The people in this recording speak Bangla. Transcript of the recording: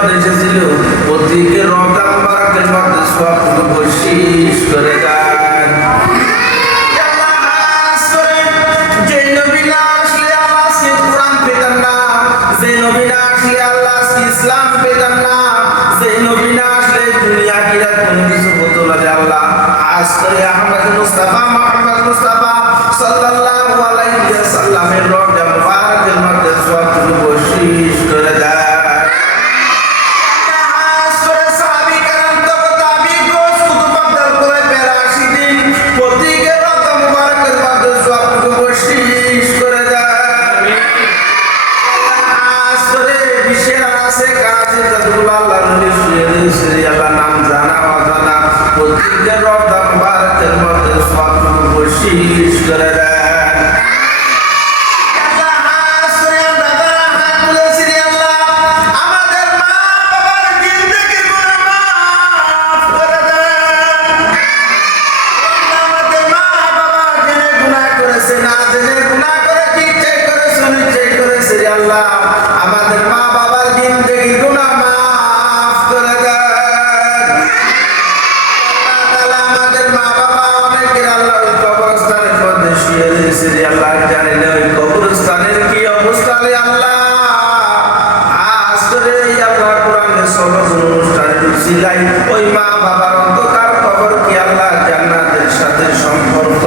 মধ্যে এসেছিল প্রত্যেকের রমজান মুবারকের মধ্যে সবটুকু বশিশ করে দেন। যে নবী না আসলে আল্লাহ আজকে কোরআন পেতাম না, যে নবী না আসলে আল্লাহ আজকে ইসলাম পেতাম না, যে নবী না আসলে দুনিয়া আখিরাত কোনো কিছু হতো না। আল্লাহ আজ করে আহমদ মুস্তাফা মুহাম্মদ মুস্তাফা সাল্লাল্লাহু আলাইহি ওয়াসাল্লামের রমজান মুবারকের মধ্যে সবটুকু বশিশ করে দেন। আমাদের মা বাবার জিন্দেগি গুনাহ মাফ করে দেন। আমাদের মা বাবা অনেকের আল্লাহ ওই কবরস্থানের মধ্যে শুয়ে রয়েছে রে আল্লাহ, জানে না ওই কবরস্থানের কি অবস্থা রে আল্লাহ। আজ করে আল্লাহ কোরআনের সনদ অনুষ্ঠানের উসিলাই ওই মা বাবার অন্ধকার কবর কি আল্লাহ জান্নাতের সাথে সম্পর্ক